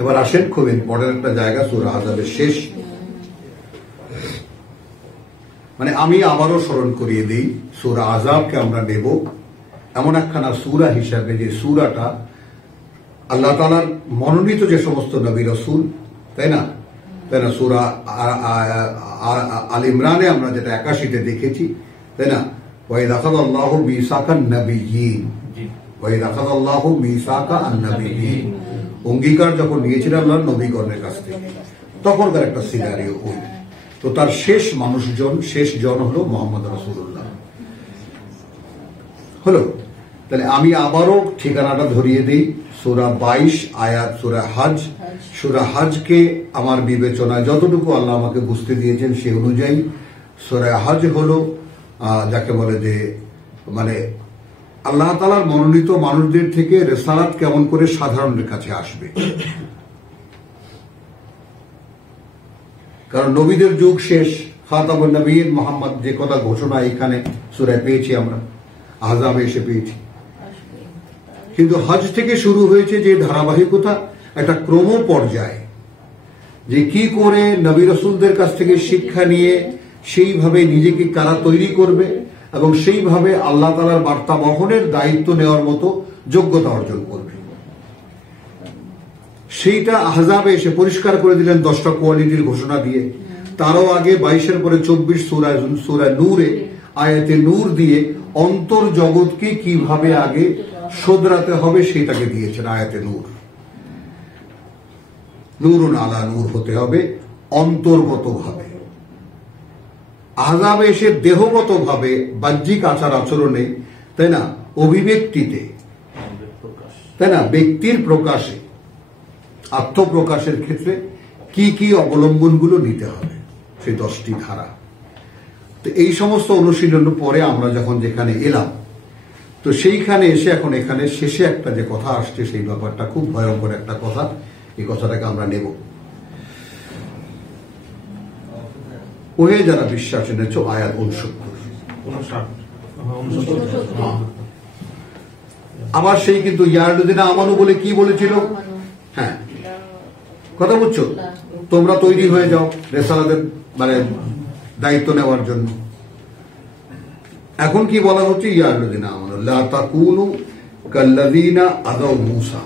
এবার আসেন খুব ইম্পর্টেন্ট একটা জায়গা, সূরা আহজাবের শেষ। মানে আমি আবারও স্মরণ করিয়ে দিই, সূরা আহজাবকে আমরা নেব এমন একখানা সূরা হিসাবে যে সূরাটা আল্লাহ তাআলার মনোনীত যে সমস্ত নবী রাসূল, তাই না সূরা আল ইমরানে আমরা যেটা 81-তে দেখেছি, তাই না, ওয়াইদ আখাযাল্লাহু মিসাকান নাবিয়্যিন, ওয়াইদ আখাযাল্লাহু মিসাকা আন-নাবিয়্যিন, অঙ্গীকার যখন নিয়েছিলেন আল্লাহর নবীগণের কাছ থেকে, তখনকার একটা সিনারিও ওই। তো তার শেষ জন হলো মুহাম্মদ রাসূলুল্লাহ হলো। তাহলে আমি আবারও ঠিকানাটা ধরিয়ে দিই, সূরা 22 আয়াত সূরা হজকে আমার বিবেচনায় যতটুকু আল্লাহ আমাকে বুঝতে দিয়েছেন সে অনুযায়ী সূরা হজ হলো যাকে বলে যে মানে আল্লাহ তাআলার মনোনীত মানুষদের থেকে রিসালাত কেমন করে সাধারণের কাছে আসবে। কারণ নবীদের যুগ শেষ, খাতামুন নবিয়্যিন মুহাম্মদ যে কথা ঘোষণা এখানে সূরায় পেয়েছি, আমরা আহজাবে এসে পেয়েছি। কিন্তু হজ থেকে শুরু হয়েছে যে ধারাবাহিকতা, একটা ক্রম পর্যায়ে, যে কি করে নবী রাসূলদের কাছ থেকে শিক্ষা নিয়ে সেইভাবে নিজেকে কারা তৈরি করবে এবং সেইভাবে আল্লাহ তাআলার বার্তা বহনের দায়িত্ব নেওয়ার মতো যোগ্যতা অর্জন করবে, সেইটা আহজাবে এসে পরিষ্কার করে দিলেন 10টা কোয়ালিটির ঘোষণা দিয়ে। তারও আগে 22-এর পরে 24 সূরা নূরে আয়াতে নূর দিয়ে অন্তর জগৎকে কিভাবে আগে শোধরাতে হবে সেটাকে দিয়েছেন আয়াতে নূর। নূরুন আলা নূর হতে হবে অন্তর্গতভাবে। আহজাবে এসে দেহগতভাবে, বাহ্যিক আচার আচরণে, তাই না, অভিব্যক্তিতে, তাই না, ব্যক্তির প্রকাশে, আত্মপ্রকাশের ক্ষেত্রে কি কি অবলম্বনগুলো নিতে হবে, সেই 10টি ধারা। তো এই সমস্ত অনুশীলনের পরে আমরা যখন যেখানে এলাম, তো সেইখানে এসে এখন এখানে শেষে একটা যে কথা আসছে সেই ব্যাপারটা খুব ভয়ঙ্কর একটা কথা, এই কথাটাকে আমরা নেব। ওহে যারা বিশ্বাস এনেছ, আয়াত 69। আবার সেই কিন্তু ইয়ারুদ্দিনা আমানু বলে কি বলেছিল, হ্যাঁ কথা বুঝছো, তোমরা তৈরি হয়ে যাও রেসালাতের মানে দায়িত্ব নেওয়ার জন্য। এখন কি বলা হচ্ছে, ইয়ারুদ্দিনা আমানু লা তাকুনু কাল্লাযিনা আযাউ মূসা,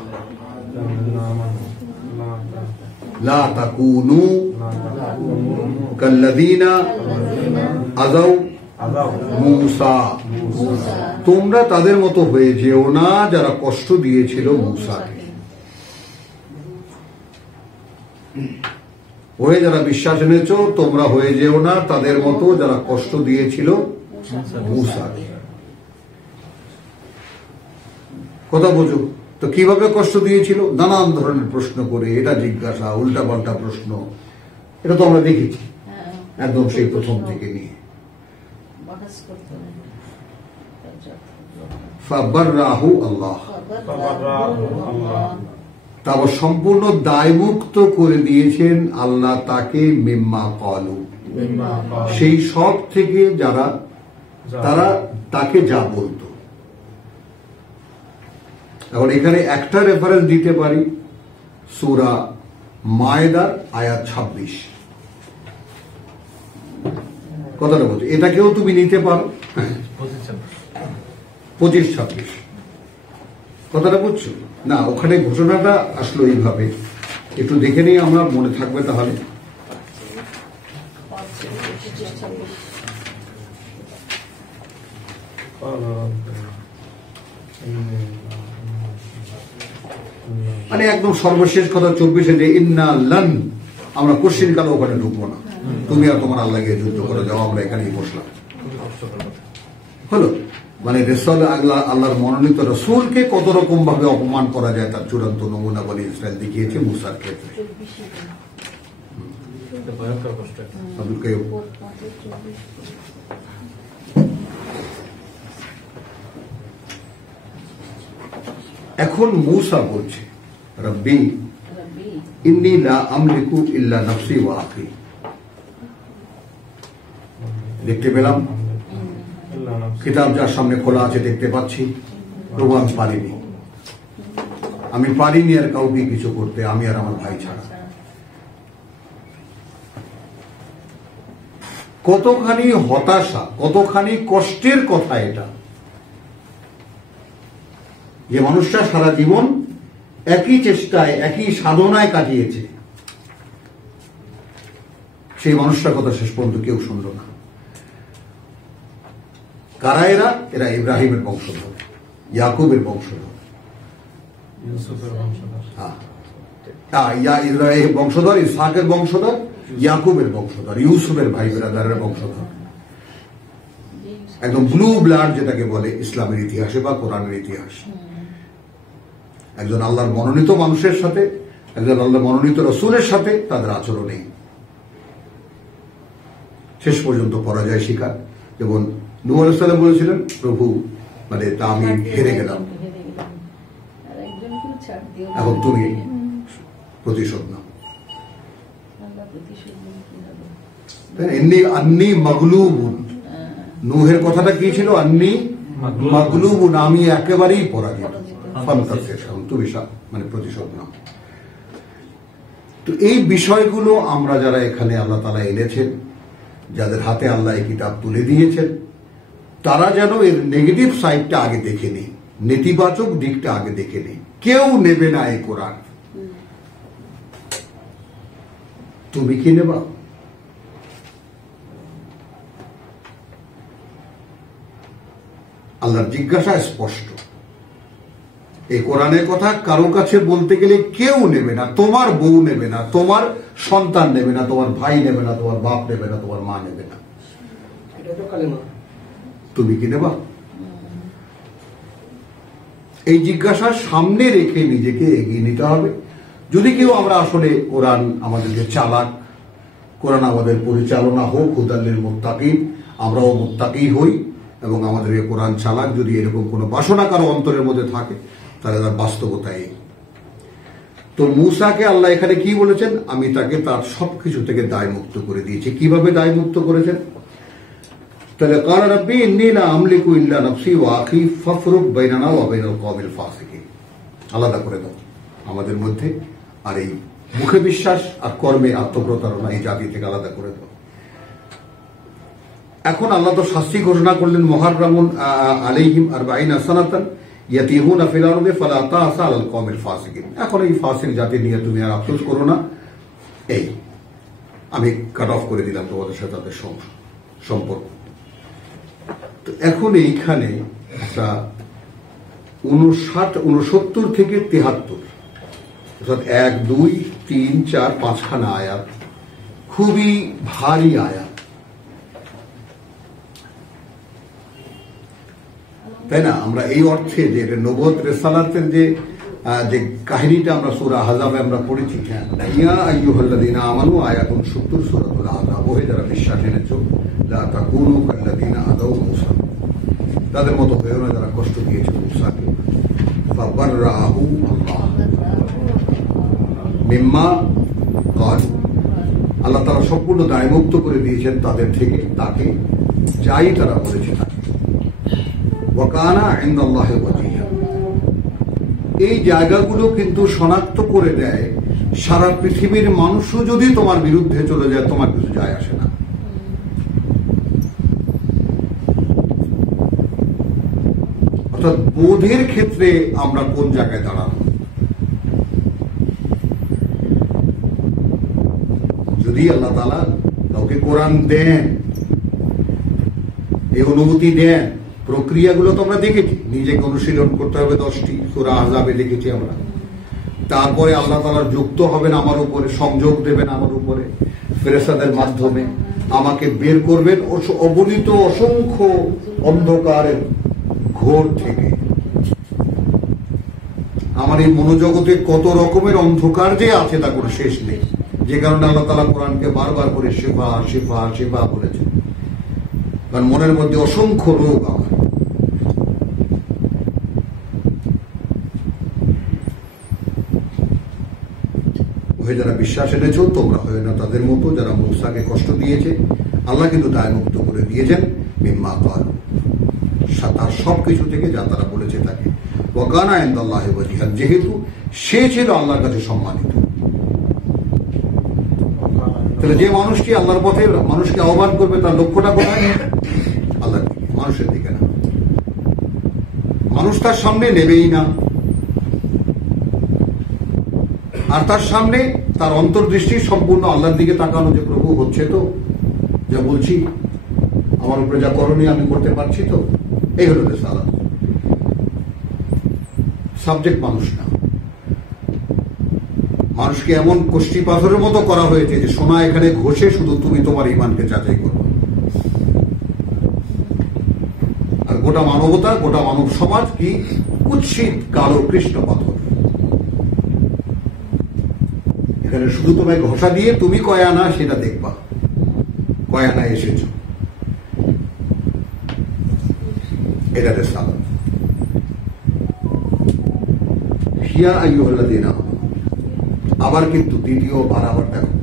লা তাকুনু কাল্লাযিনা আযাউ মূসা, তোমরা তাদের মতো হয়ে যেও না যারা কষ্ট দিয়েছিল মূসাকে। ওহে যারা বিশ্বাস এনেছ, তোমরা হয়ে যেও না তাদের মতো যারা কষ্ট দিয়েছিল মূসাকে। কথা বোঝো তো, কিভাবে কষ্ট দিয়েছিল, নানান ধরনের প্রশ্ন করে, এটা জিজ্ঞাসা, উল্টা পাল্টা প্রশ্ন, এটা তো আমরা দেখেছি একদম সেই প্রথম থেকে নিয়ে। ফাবাররাহু আল্লাহ, তারপর সম্পূর্ণ দায়মুক্ত করে দিয়েছেন আল্লাহ তাকে, মিম্মা ক্বালু, সেই সব থেকে যারা তারা তাকে যা বলতো। এখন এখানে একটা রেফারেন্স দিতে পারি, সূরা মায়েদার আয়াত 26। কথাটা বলছি, এটাকেও তুমি নিতে পারো 25-26। কথাটা বুঝছো না, ওখানে ঘোষণাটা আসলো এইভাবে, একটু দেখে নিই আমরা, মনে থাকবে তাহলে। মানে একদম সর্বশেষ কথা 24-এ, যে ইন্না লান, আমরা কোশ্চিন কালে ওখানে ঢুকবো না, তুমি আর তোমার আল্লাহ গিয়ে যুদ্ধ করে যাও, আমরা এখানেই বসলাম, হলো। মানে আল্লাহর মনোনীত রাসূলকে কত রকম ভাবে অপমান করা যায় তার চূড়ান্ত নমুনা বলে ইসরায়েল দেখিয়েছে মূসার ক্ষেত্রে। এখন মূসা বলছে, রব্বি ইন্নী লা আমলিকু ইল্লা নাফসি ওয়া আখি। দেখতে পেলাম কিতাব যার সামনে খোলা আছে, দেখতে পাচ্ছি, প্রভু আমি পারিনি। আমি পারিনি আর কাউকে কিছু করতে, আমি আর আমার ভাই ছাড়া। কতখানি হতাশা, কতখানি কষ্টের কথা এটা, যে মানুষটা সারা জীবন একই চেষ্টায় একই সাধনায় কাটিয়েছে, সেই মানুষটার কথা শেষ পর্যন্ত কেউ শুনল না। কারা এরা? এরা ইব্রাহিমের বংশধর, ইয়াকুবের বংশধর, ইসরায়েল বংশধর, ইসহাকের বংশধর, ইয়াকুবের বংশধর, ইউসুফের ভাই ব্রাদারের বংশধর। একদম ব্লু ব্লাড যেটাকে বলে ইসলামের ইতিহাসে বা কোরআনের ইতিহাস। একজন আল্লাহর মনোনীত মানুষের সাথে, একজন আল্লাহর মনোনীত রসুলের সাথে তাদের আচরণ নেই, শেষ পর্যন্ত পরাজয় শিকার। এবং নূহ আলাইহিস সালাম বলেছিলেন, প্রভু মানে তা আমি হেরে গেলাম, এখন তুমি প্রতিশোধ নাও। আন্নি মাগলুবুন, নূহের কথাটা কি ছিল? আন্নি মাগলুবুন, আমি একেবারেই পরাজিত, তুমি মানে প্রতিশোধ নাও। তো এই বিষয়গুলো আমরা যারা এখানে আল্লাহ তাআলা এনেছেন, যাদের হাতে আল্লাহ এই কিতাব তুলে দিয়েছেন, তারা যেন এর নেগেটিভ সাইডটা আগে দেখে নি, নেতিবাচক দিকটা আগে দেখে নি। কেউ নেবে না এই কোরআন, তুমি কি নেবা? আল্লাহর জিজ্ঞাসা স্পষ্ট, এই কোরআনের কথা কারো কাছে বলতে গেলে কেউ নেবে না। তোমার বউ নেবে না, তোমার সন্তান নেবে না, তোমার ভাই নেবে না, তোমার বাপ নেবে না, তোমার মা নেবে না। তুমি কি নেবা? এই জিজ্ঞাসার সামনে রেখে নিজেকে এগিয়ে নিতে হবে। যদি কেউ আমরা আসলে কোরআন আমাদেরকে চালাক, কোরআন আমাদের পরিচালনা হোক, হুদাল্লিল মুত্তাকিন, আমরাও মুত্তাকি হই এবং আমাদের কোরআন চালাক, যদি এরকম কোনো বাসনা কারো অন্তরের মধ্যে থাকে, তাহলে তার বাস্তবতাই। তো মূসাকে আল্লাহ এখানে কি বলেছেন? আমি তাকে তার সবকিছু থেকে দায় মুক্ত করে দিয়েছি। কিভাবে দায় মুক্ত করেছেন? তাহলে ক্বালা রাব্বি ইন্নী লা আমলিকু ইল্লা নাফসি ওয়া আখি ফাফরুক বাইনানা ওয়া বাইনাল কওমিল ফাসিকিন। আলাদা করে দাও আমাদের মধ্যে আর এই মুখে বিশ্বাস আর কর্মে আত্মপ্রতারণা, এই জাতি থেকে আলাদা করে দাও। এখন আল্লাহ তো শাস্তি ঘোষণা করলেন, মুহাররামুন আলাইহিম 40 সানাতান ইয়াতিহুনা ফিল আরদি ফালা তাসা আলাল কওমিল ফাসিকিন। এখন এই ফাসিক জাতি নিয়ে তুমি আর আফসোস করো না, এই আমি কাট অফ করে দিলাম তোমাদের সাথে তাদের সম্পর্ক। তো এখন এইখানে একটা 69 থেকে 73 অর্থাৎ 1, 2, 3, 4, 5 খানা আয়াত, খুবই ভারী আয়াত, তাই না? আমরা এই অর্থে যে নবুয়ত রিসালাতের যে কাহিনীটা আমরা সূরা আহজাবে আমরা পড়েছি, ইয়া আইয়ুহাল্লাযীনা আমানু আয়াতুন 70 সূরাতুল আহজাব, ওহে যারা বিশ্বাস এনেছো, লা তাকুনু কাল্লাযীনা আদাউ মূসা, তাদের মতো হয়েও না যারা কষ্ট দিয়েছে মূসাকে। ফাবাররাহু আল্লাহ মিম্মা ক্বালু, আল্লাহ তাআলা সম্পূর্ণ দায়মুক্ত করে দিয়েছেন তাদের থেকে, তাকে যাই তারা বলেছে তাকে। ওয়া কানা ইনদাল্লাহি ওয়াজিহা, এই জায়গাগুলো কিন্তু শনাক্ত করে দেয়, সারা পৃথিবীর মানুষও যদি তোমার বিরুদ্ধে চলে যায় তোমার কিছু যায় আসে না। অর্থাৎ বোধের ক্ষেত্রে আমরা কোন জায়গায় দাঁড়াবো, যদি আল্লাহ তাআলা কাউকে কোরআন দেন, এই অনুমতি দেন, প্রক্রিয়াগুলো তো আমরা দেখেছি, নিজেকে অনুশীলন করতে হবে 10টি, সূরা আহজাবে দেখেছি আমরা। তারপরে আল্লাহ তাআলা যুক্ত হবেন আমার উপরে, সংযোগ দেবেন আমার উপরে ফেরেশতাদের মাধ্যমে, আমাকে বের করবেন অগণিত অসংখ্য অন্ধকারের ঘোর থেকে। আমার এই মনোজগতে কত রকমের অন্ধকার যে আছে তা কোনো শেষ নেই, যে কারণে আল্লাহ তাআলা কোরআনকে বারবার করে শিফা শিফা শিফা বলেছেন, কারণ মনের মধ্যে অসংখ্য রোগ আমার। ওহে যারা বিশ্বাস এনেছো, তোমরা হয় না তাদের মতো যারা মূসাকে কষ্ট দিয়েছে। আল্লাহ কিন্তু দায় মুক্ত করে দিয়েছেন মিম্মা ক্বালু, তার সবকিছু থেকে যা তারা বলেছে তাকে। ওয়া কানা ইনদাল্লাহি ওয়াজিহা, যেহেতু সে ছিল আল্লাহর কাছে সম্মানিত। তাহলে যে মানুষটি আল্লাহর পথে মানুষকে আহ্বান করবে তার লক্ষ্যটা কোথায়? আল্লাহর দিকে, মানুষের দিকে না। মানুষ তার সামনে নেবেই না, আর তার সামনে তার অন্তর্দৃষ্টি সম্পূর্ণ আল্লাহর দিকে তাকানো, যে প্রভু হচ্ছে তো যা বলছি, আমার উপরে যা করণীয় আমি করতে পারছি তো, এই হলো সালাত। সাবজেক্ট মানুষ না। মানুষকে এমন কষ্টি পাথরের মতো করা হয়েছে যে সোনা এখানে ঘষে শুধু তুমি তোমার ঈমানকে যাচাই করো। আর গোটা মানবতা, গোটা মানব সমাজ কি কুৎসিত কালো কৃষ্ণ পাথর। এখানে শুধু তোমায় ঘষা দিয়ে তুমি কয় আনা সেটা দেখবা, কয় আনা এসেছ, এটাতে সালাত। হিয়া আইয়ুহাল্লাযীনা আমানু, আবার কিন্তু দ্বিতীয়বার আবার দেখো,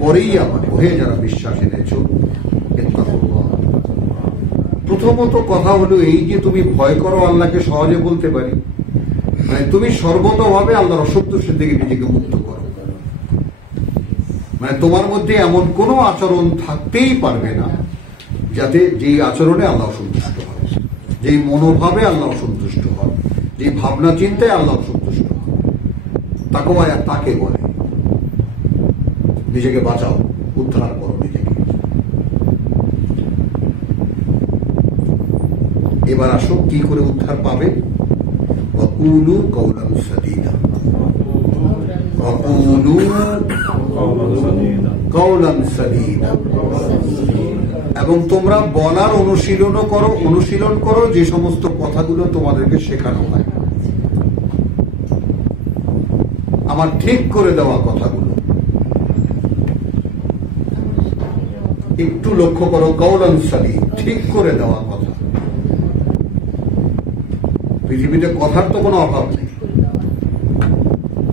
পরেই আবার ওহে যারা বিশ্বাস এনেছ, ইত্তাকুল্লাহ। প্রথমত কথা হলো এই যে তুমি ভয় করো, আল্লাহকে সহজে বলতে পারি, মানে তুমি সর্বতভাবে আল্লাহর অসন্তুষ্টির থেকে নিজেকে মুক্ত করো। মানে তোমার মধ্যে এমন কোনো আচরণ থাকতেই পারবে না যাতে যেই আচরণে আল্লাহ অসন্তুষ্ট হয়, যেই মনোভাবে আল্লাহ অসন্তুষ্ট হয়, যেই ভাবনা চিন্তায় আল্লাহ অসন্তুষ্ট হয়। তাকওয়া তাকে বলে। নিজেকে বাঁচাও, উদ্ধার করো নিজেকে। এবার আসো কি করে উদ্ধার পাবে? ওয়াকুলু কওলান সাদীদা, ওয়াকুলু কওলান সাদীদা। এবং তোমরা বলার অনুশীলন করো যে সমস্ত কথাগুলো তোমাদেরকে শেখানো হয়, আমার ঠিক করে দেওয়া কথাগুলো। একটু লক্ষ্য করো, কওলান সাদীদ, ঠিক করে দেওয়া কথা। পৃথিবীতে কথার তো কোনো অভাব নেই,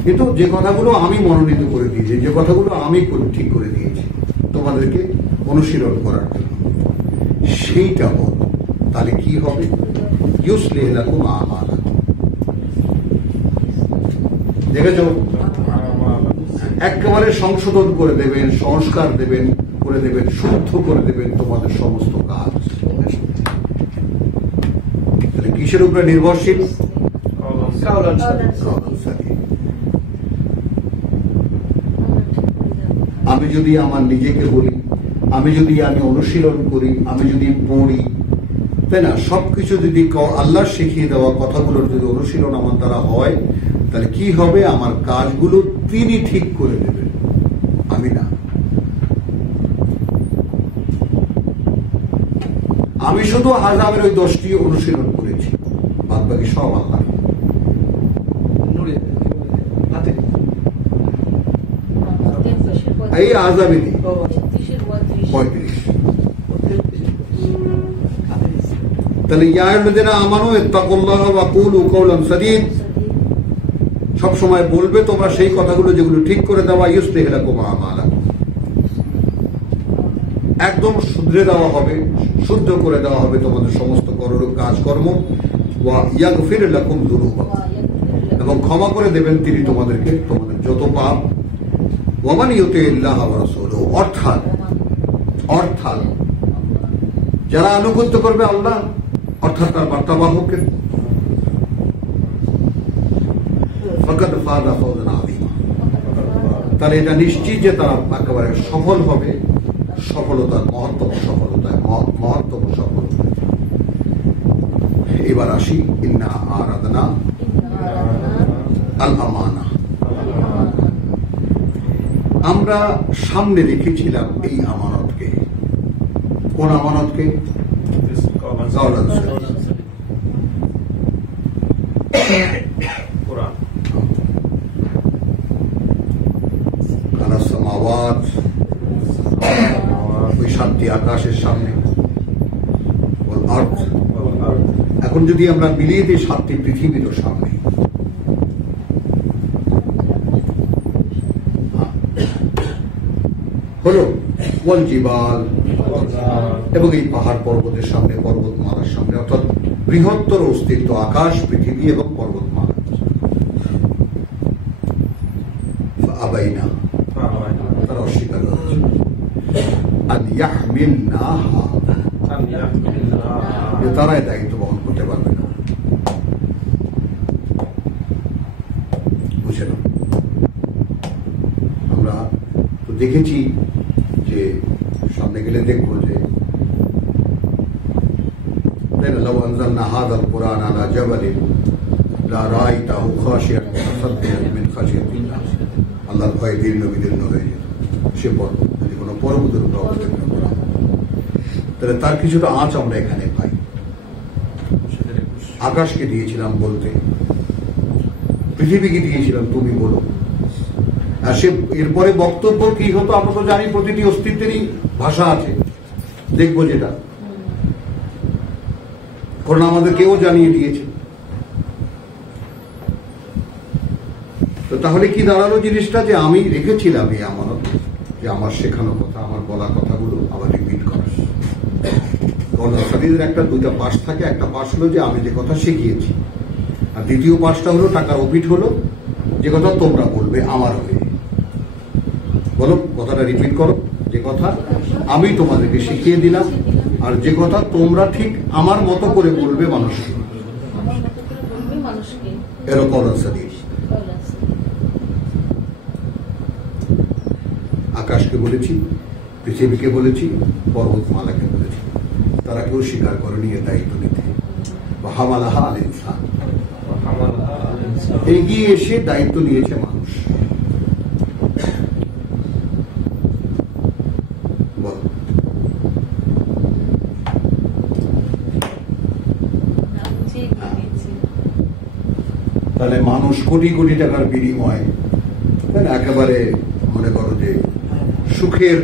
কিন্তু যে কথাগুলো আমি মনোনীত করে দিয়েছি, যে কথাগুলো আমি ঠিক করে দিয়েছি তোমাদেরকে অনুশীলন করার জন্য, সেইটা বল। তাহলে কি হবে? ইউসলিহ লাকুম আমালাকুম। দেখেছ, একেবারে সংশোধন করে দেবেন, সংস্কার দেবেন, করে দেবেন, শুদ্ধ করে দেবেন তোমাদের সমস্ত কাজ। তাহলে কিসের উপরে নির্ভরশীল? আমি যদি আমার নিজেকে বলি, আমি অনুশীলন করি, আমি যদি পড়ি, তাই না, সবকিছু যদি আল্লাহ শিখিয়ে দেওয়া কথাগুলোর যদি অনুশীলন আমার দ্বারা হয়, তাহলে কি হবে? আমার কাজগুলো তিনি ঠিক করে দেবেন, আমি না। আমি শুধু আযাবের ওই 10টি অনুশীলন করেছি, বাদ বাকি সব আল্লাহ। এই আযাবে নেই 35। তাহলে ইয়া আইয়ুহাল্লাযীনা আমানু ইত্তাকুল্লাহ ওয়া কুলু কওলান সাদীদ, সব সময় বলবে তোমরা সেই কথাগুলো যেগুলো ঠিক করে দেওয়া। ইউসলিহ লাকুম আমালাকুম, একদম শুধরে দেওয়া হবে, শুদ্ধ করে দেওয়া হবে তোমাদের সমস্ত কাজকর্ম। ওয়া ইয়াগফির লাকুম যুনুবাকুম, এবং ক্ষমা করে দেবেন তিনি তোমাদেরকে তোমাদের যত পাপ। ওয়া মান ইউতিল্লাহ ওয়া রাসূলহু, অর্থাৎ যারা আনুগত্য করবে আল্লাহ, অর্থাৎ তার বার্তাবাহকের, ফাকাদ ফাযা ফাওজান আযীমা, তাহলে এটা নিশ্চিত যে তারা একেবারে সফল হবে, সফলতার মহত্তম সফলতা। এবার আসি, ইন্না আরাদনা আল আমানা, আমরা সামনে রেখেছিলাম এই আমানতকে। কোন আমানতকে? ওই 7টি আকাশের সামনে, এখন যদি আমরা মিলিয়ে দিই 7টি পৃথিবীর সামনে, হলো ওয়াল জিবাল, এবং এই পাহাড় পর্বতের সামনে, পর্বতমালার সামনে, অর্থাৎ বৃহত্তর অস্তিত্ব আকাশ, পৃথিবী এবং পর্বতমালা। আবাইনা, তারা অস্বীকার করছে। আন ইয়াহমিলনাহা, যে তারাই দায়িত্ব বহন করতে পারবে না। বুঝে না? আমরা তো দেখেছি যে সামনে গেলে দেখবো যে লাউ আনজালনা হাযাল কুরআন আলা জাবালিন লা রাআইতাহু খাশিয়ান মুতাসাদ্দিআন মিন খাশিয়াতিল্লাহ। আল্লাহর ভয়ে দীর্ণ বিদীর্ণ হয়ে যেত সে পর্বত, যদি কোনো পর্বতের উপর অবতীর্ণ করা হয়। তাহলে তার কিছুটা আঁচ আমরা এখানে পাই। আকাশকে দিয়েছিলাম বলতে, পৃথিবীকে দিয়েছিলাম তুমি বলো। আর সে এরপরে বক্তব্য কি হতো আমরা তো জানি, প্রতিটি অস্তিত্বেরই ভাষা আছে, দেখবো যেটা কারণ আমাদের কেউ জানিয়ে দিয়েছে। তো তাহলে কি দাঁড়ালো জিনিসটা, যে আমি রেখেছিলাম এই আমানত, যে আমার শেখানো কথা, আমার বলা কথাগুলো আবার রিপিট করা। গণসাদীদের একটা দুইটা পাশ থাকে, একটা পাশ হলো যে আমি যে কথা শিখিয়েছি, আর দ্বিতীয় পাশটা হলো টাকার অপিট হলো যে কথা তোমরা বলবে আমার হয়ে। বলো, কথাটা রিপিট করো, যে কথা আমি তোমাদেরকে শিখিয়ে দিলাম, আর যে কথা তোমরা ঠিক আমার মতো করে বলবে মানুষকে। এরকম আকাশকে বলেছি, পৃথিবীকে বলেছি, পর্বতমালাকে বলেছি, তারা কেউ স্বীকার করেনি এ দায়িত্ব নিতে। হামালাহা আল ইনসান, এগিয়ে এসে দায়িত্ব নিয়েছে মানুষ। বল, তাহলে মানুষ কোটি কোটি টাকার বিনিময়ে একেবারে মনে করো যে সুখের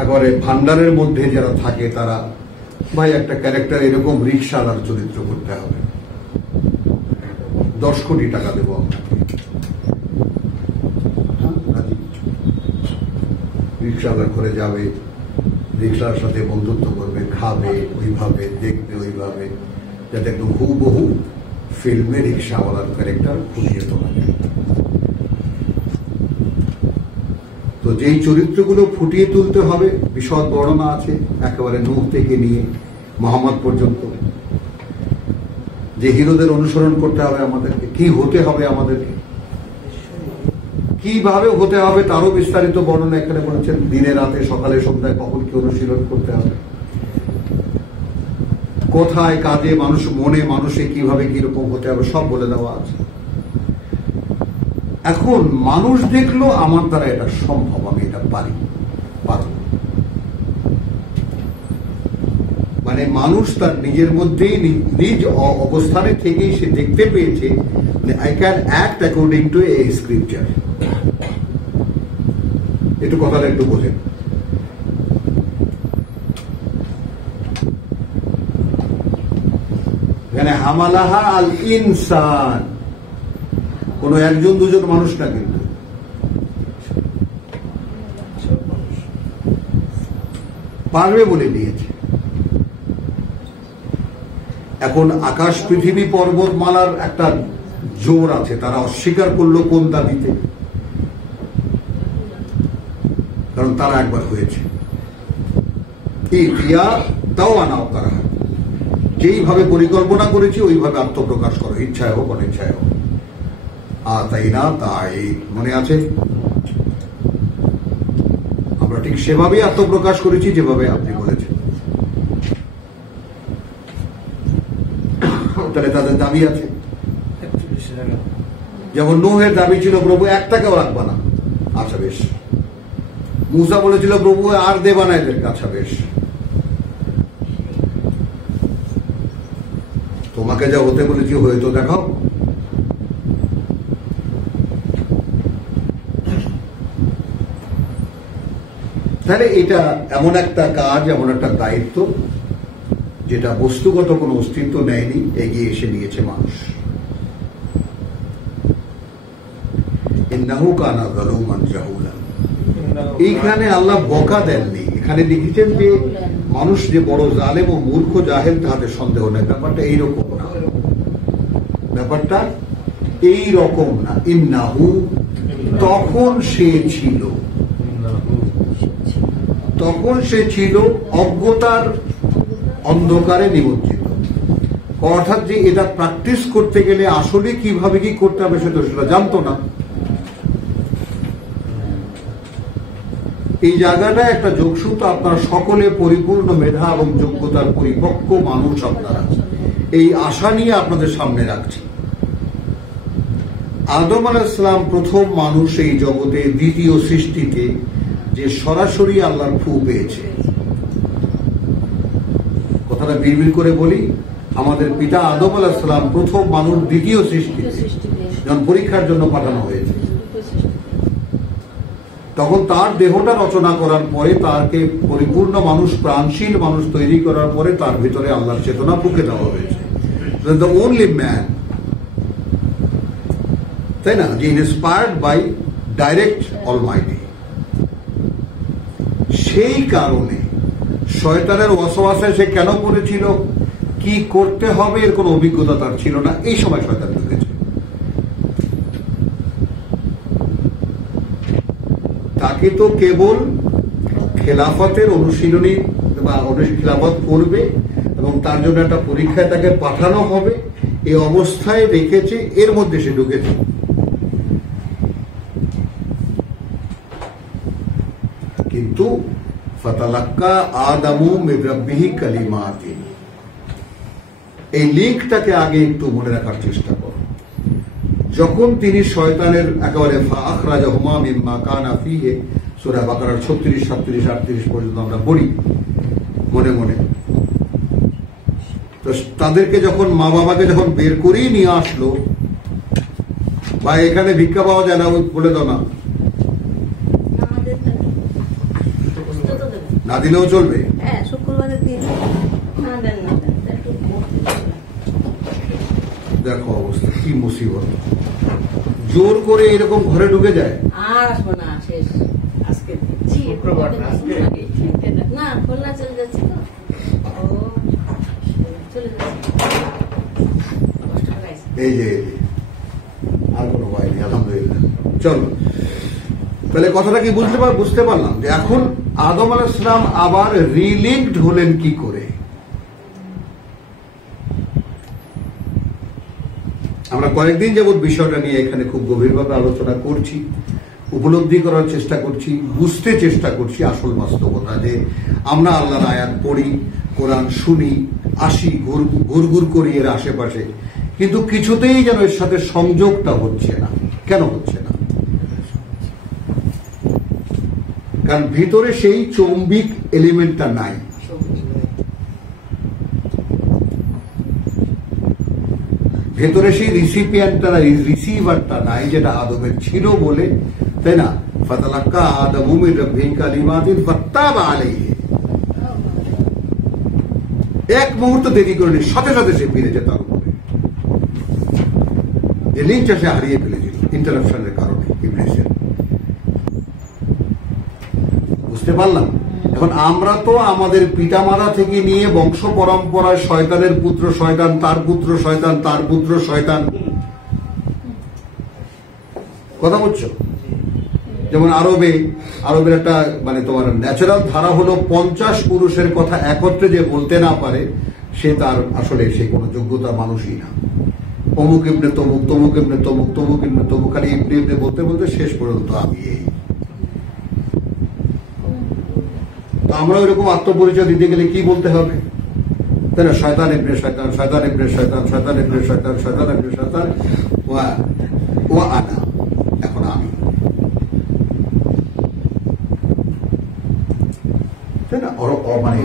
একেবারে ভান্ডারের মধ্যে যারা থাকে, তারা ভাই একটা ক্যারেক্টার এরকম রিক্সাওয়ালার চরিত্র করতে হবে, 10 কোটি টাকা দেবো আপনাকে। রিক্সাওয়ালার ঘরে যাবে, রিক্সার সাথে বন্ধুত্ব করবে, খাবে ওইভাবে, দেখবে ওইভাবে, যাতে একদম হুবহু ফিল্মে রিক্সাওয়ালার ক্যারেক্টার ফুটিয়ে তোলা যায়। তো যেই চরিত্রগুলো ফুটিয়ে তুলতে হবে, বিশদ বর্ণনা আছে একেবারে নূহ থেকে নিয়ে মুহাম্মদ পর্যন্ত, যে হিরোদের অনুসরণ করতে হবে আমাদেরকে, কি হতে হবে আমাদেরকে, কিভাবে হতে হবে তারও বিস্তারিত বর্ণনা এখানে বলেছেন। দিনে রাতে, সকালে সন্ধ্যায় কখন কি অনুশীলন করতে হবে, কোথায় কাজে, মানুষ মনে মানুষে কিভাবে কিরকম হতে হবে, সব বলে দেওয়া আছে। এখন মানুষ দেখলো আমার দ্বারা এটা সম্ভব, আমি এটা পারি, পারব। মানে মানুষ তার নিজের মধ্যেই নিজ অবস্থানে থেকেই সে দেখতে পেয়েছে, I can act according to A scripture. একটু কথাটা একটু বোঝেন। এখানে হামালাহা আল ইনসান, কোন একজন দুজন মানুষ না, কিন্তু পারবে বলে নিয়েছে। এখন আকাশ পৃথিবী পর্বতমালার একটা জোর আছে, তারা অস্বীকার করলো কোন দাবিতে? কারণ তারা একবার হয়েছে, তাও আনাও তারা যেইভাবে পরিকল্পনা করেছি ওইভাবে আত্মপ্রকাশ করো, ইচ্ছায় হোক অনিচ্ছায় হোক। তাই না, তাই মনে আছে? আমরা ঠিক সেভাবেই আত্মপ্রকাশ করেছি যেভাবে আপনি বলেছেন। তাহলে তাদের দাবি আছে, যেমন নূহের দাবি ছিল প্রভু একটাকেও রাখবা না, আচ্ছা বেশ। মূসা বলেছিল প্রভু আর দেবা না এদেরকে, আচ্ছা বেশ। তোমাকে যা হতে বলেছি হয়ে তো দেখাও। তাহলে এটা এমন একটা কাজ, এমন একটা দায়িত্ব যেটা বস্তুগত কোনো অস্তিত্ব নেয়নি, এগিয়ে এসে নিয়েছে মানুষ। ইন্নাহু কানা যালুমান জাহুলা। এইখানে আল্লাহ বকা দেননি, এখানে লিখেছেন যে মানুষ যে বড় জালেম ও মূর্খ জাহেল তাহাতে সন্দেহ নেই। ব্যাপারটা এইরকম না, ব্যাপারটা এইরকম না। ইন্নাহু তখন সে ছিল অজ্ঞতার অন্ধকারে নিমজ্জিত। অর্থাৎ যে এটা প্র্যাকটিস করতে গেলে আসলে কিভাবে কি করতে হবে সেটা জানতো না। এই জায়গাটা একটা যোগসূত্র। আপনারা সকলে পরিপূর্ণ মেধা এবং যোগ্যতার পরিপক্ক মানুষ, আপনারা এই আশা নিয়ে আপনাদের সামনে রাখছি। আদম আলাইহিস সালাম প্রথম মানুষ এই জগতে, দ্বিতীয় সৃষ্টিতে, যে সরাসরি আল্লাহর ফু পেয়েছে। কথাটা বিড়বিড় করে বলি, আমাদের পিতা আদম আলাইহিস সালাম প্রথম মানুষ দ্বিতীয় সৃষ্টিতে, যখন পরীক্ষার জন্য পাঠানো হয়েছে, তখন তার দেহটা রচনা করার পরে, তাকে পরিপূর্ণ মানুষ, প্রাণশীল মানুষ তৈরি করার পরে তার ভিতরে আল্লাহর চেতনা ফুঁকে দেওয়া হয়েছে। দ্য ওনলি ম্যান, তাই না, যে ইন্সপায়ার্ড বাই ডাইরেক্ট অলমাইটি। সেই কারণে শয়তানের ওয়াসওয়াসায় সে কেন পড়েছিল, কি করতে হবে এর কোনো অভিজ্ঞতা তার ছিল না। এই সময় শয়তান ঢুকেছে। তাকে তো কেবল খেলাফতের অনুশীলনী বা খেলাফত করবে এবং তার জন্য একটা পরীক্ষায় তাকে পাঠানো হবে, এই অবস্থায় রেখেছে, এর মধ্যে সে ঢুকেছে। কিন্তু ফাতালাক্কা আদামু মির রাব্বিহি কালিমাতিন, এই লিঙ্কটাকে আগে একটু মনে রাখার চেষ্টা করো। যখন তিনি শয়তানের একেবারে ফাআখরাজাহুমা মিম্মা কানা ফীহি, সূরা বাকারার 36, 37, 38 পর্যন্ত আমরা পড়ি মনে মনে। তো তাদেরকে যখন মা বাবাকে যখন বের করেই নিয়ে আসলো, বা এখানে ভিক্ষা পাওয়া যায় না, বলে দাও না, না দিলেও চলবে। দেখো অবস্থা কি মুসিবত, জোর করে এরকম ঘরে ঢুকে যায়। আর আসবো না, শেষ আজকে শুক্রবার না, খুলনা চলে যাচ্ছে তো, চলে যাচ্ছে। এই যে আর কোনো ভয় নেই, আলহামদুলিল্লাহ। চলো তাহলে কথাটা কি বুঝতে পারলাম যে এখন আদম আলাইহিস সালাম আবার রিলিঙ্কড হলেন কি করে। আমরা কয়েকদিন যাবৎ বিষয়টা নিয়ে এখানে খুব গভীরভাবে আলোচনা করছি, উপলব্ধি করার চেষ্টা করছি, বুঝতে চেষ্টা করছি আসল বাস্তবতা, যে আমরা আল্লাহর আয়াত পড়ি, কোরআন শুনি, আসি, ঘুরঘুর করি এর আশেপাশে, কিন্তু কিছুতেই যেন এর সাথে সংযোগটা হচ্ছে না। কেন হচ্ছে না? কারণ ভিতরে সেই চৌম্বিক এলিমেন্টটা নাই। ভেতরে সেই রিসিপিয়েন্টটা, রিসিভারটা নাই, যেটা আদমের ছিল বলে, তাই না? ফাতালাক্কা আদামু মির রাব্বিহি কালিমাতিন ফাতাবা আলাইহি, এক মুহূর্ত দেরি করেনি, সাথে সাথে সে ফিরেছে তার উপরে। এই লিঙ্কটা সে হারিয়ে ফেলেছিল ইন্টারাপশনের কারণে, ইবলিসের। বুঝতে পারলাম? এখন আমরা তো আমাদের পিতামাতা থেকে নিয়ে বংশ পরম্পরায় শয়তানের পুত্র শয়তান, তার পুত্র শয়তান, তার পুত্র শয়তান, কথা বলছো? যেমন আরবের একটা মানে তোমার ন্যাচারাল ধারা হলো 50 পুরুষের কথা একত্রে যে বলতে না পারে, সে তার আসলে সে কোনো যোগ্যতা মানুষই না। অমুক ইবনে তমুক, তমুক ইবনে তমুক, তমুক ইবনে তমুক, খালি ইবনে ইবনে বলতে বলতে শেষ পর্যন্ত আমি এই। আমরা ওইরকম আত্মপরিচয় দিতে গেলে কি বলতে হবে, তাই না? শয়তান ইবনে শয়তান, শয়তান ইবনে শয়তান, শয়তান ইবনে শয়তান, শয়তান ইবনে শয়তান, ওয়া আনা, এখন আমি, তাই না? মানে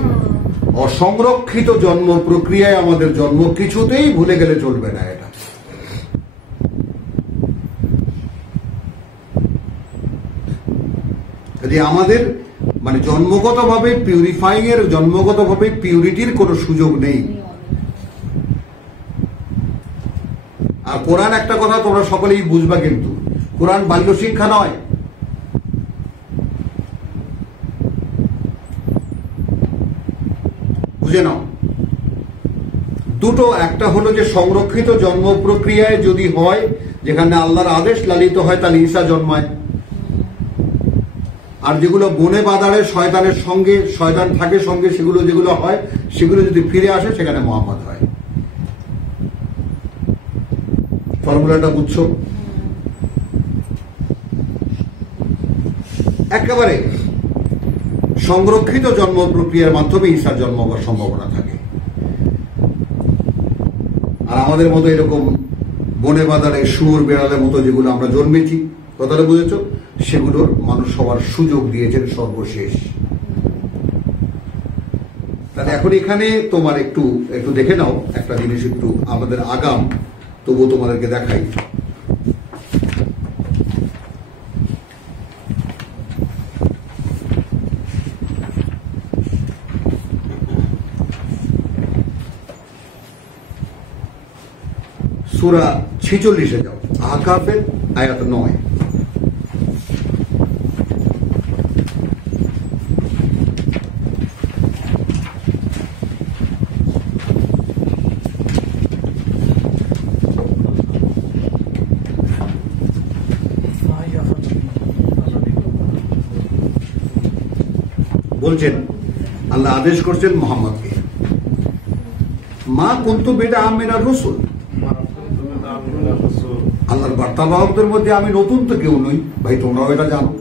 অসংরক্ষিত জন্ম প্রক্রিয়ায় আমাদের জন্ম, কিছুতেই ভুলে গেলে চলবে না এটা। যদি আমাদের মানে জন্মগতভাবে পিউরিফাইং এর, জন্মগতভাবে পিউরিটির কোনো সুযোগ নেই। আর কোরআন একটা কথা তোমরা সকলেই বুঝবা, কিন্তু কোরআন বাল্য শিক্ষা নয়। বুঝে নাও, দুটো, একটা হলো যে সংরক্ষিত জন্ম প্রক্রিয়ায় যদি হয় যেখানে আল্লাহর আদেশ লালিত হয় তাহলে ঈসা জন্মায়, আর যেগুলো বনে বাদারে শয়তানের সঙ্গে শয়তান থাকে সঙ্গে সেগুলো যেগুলো হয় সেগুলো যদি ফিরে আসে সেখানে মোহাম্মদ হয়। ফর্মুলাটা বুঝছো? একেবারে সংরক্ষিত জন্ম প্রক্রিয়ার মাধ্যমে ঈসার জন্ম হওয়ার সম্ভাবনা থাকে। আর আমাদের মতো এরকম বনে বাজারে শুয়োর বেড়ালের মতো যেগুলো আমরা জন্মেছি, কথাটা বুঝেছ, সেগুলোর মানুষ সবার সুযোগ দিয়েছেন সর্বশেষ। তাহলে এখন এখানে তোমার একটু একটু দেখে নাও একটা জিনিস, একটু আমাদের আগাম, তবুও তোমাদেরকে দেখাই। সূরা 46-এ যাও, আহকাফের আয়াত 9। বলছেন আল্লাহ আদেশ করছেন মোহাম্মদকে, মা কুনতু বিদআম মিনার রাসূল, আল্লাহর বার্তাবাহকদের মধ্যে আমি নতুন তো কেউ নই। ভাই তোমরাও এটা জানো,